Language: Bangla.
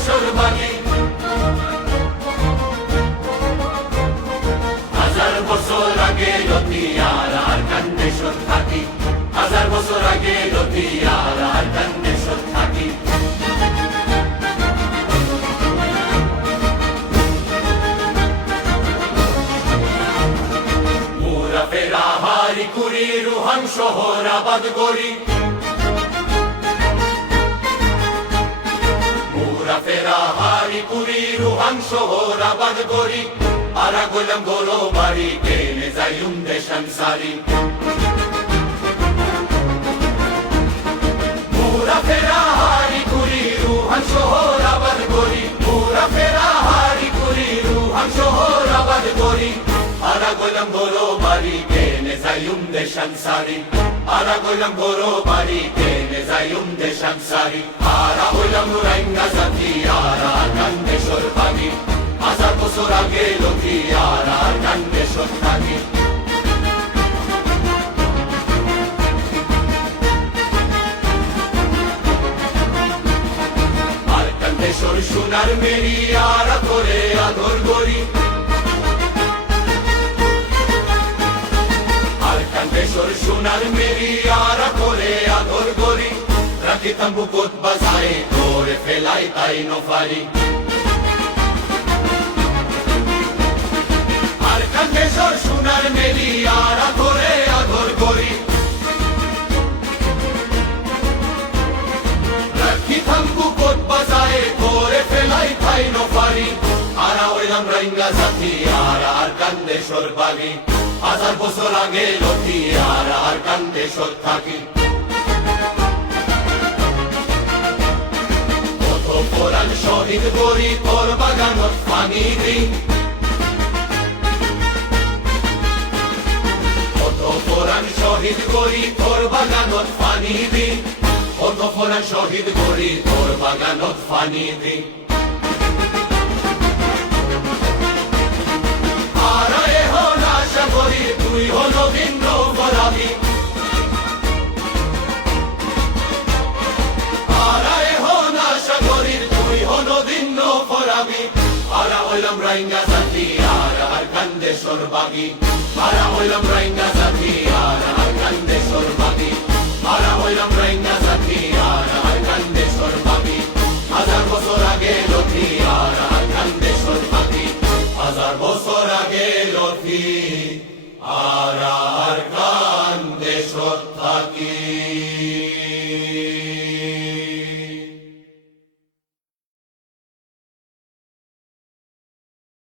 কান্দেশ্বর বাগি। হাজার বছর আগে লতিয়ার আর কান্দেশ্বর থাকি, হাজার বছর আগে লতিয়ার আর কান্দেশ্বর থাকি। মুরা ফেরা হারি কুড়ি রুহান শহর আবাদ গড়ি, মুরা ফেরা হারি কুড়ি রুহান শহর আবাদ গড়ি। আরা গোলাম গরো বাড়ি কেনে যাইম দেশান সারি। মুরা ফেরা হারি কুড়ি রুহান শহর আবাদ গড়ি, মুরা ফেরা হারি কুড়ি রুহান শহর আবাদ গড়ি। আরা গোলাম গরো বাড়ি কেনে যাইম দেশান সারি, আরা গোলাম গরো বাড়ি কেনে যাইম দেশান সারি। আরা হইলাম নুরাইঙ্গা জাতি আরা কান্দেশ্বর বাগি, হাজার বছর আগে লতিয়ার আর কান্দেশ্বর থাকি। আর কান্দেশ্বর সোনার মেরি আরা করে আদর গড়ি, আর কান্দেশ্বর সোনার মেরি আরা করে আদর গড়ি। রাখিতাম বুকত বাজায় করে ফেলাই তাই নফারি। কান্দেশ্বর সোনার মেলি আরা করে আদর করি, রাখি থাম্বু কোট বাজায় করে ফেলাই খাই নফারি। আরা হইলাম রাইঙ্গা জাতি আরা আর কান্দেশ্বর বাগি, হাজার বছর আগে লতিয়ার আর কান্দেশ্বর থাকি। কত কোরআন শহীদ করি তোর বাগানত পানি দিই, কোরআন শহীদ করি তোর বাগানত পানি দি, কত কোরআন শহীদ করি তোর বাগানত পানি দি। আর এখন আশা করি তুই হল ভিন্ন বলাবি, আর এখন আশা করি তুই হল ভিন্ন ফরাবি। আরা হইলাম রাইঙ্গা জাতি আর আর কান্দেশ্বর বাগি, আরা হইলাম রাইঙ্গা জাতি আর আর কান্দেশ্বর বাগি, আরা হইলাম রাইঙ্গা জাতি আর আর কান্দেশ্বর বাগি। হাজার বছর আগে লতিয়ার আর কান্দেশ্বর বাগি, হাজার বছর আগে লতি আর আর কান্দেশ্বর থাকি।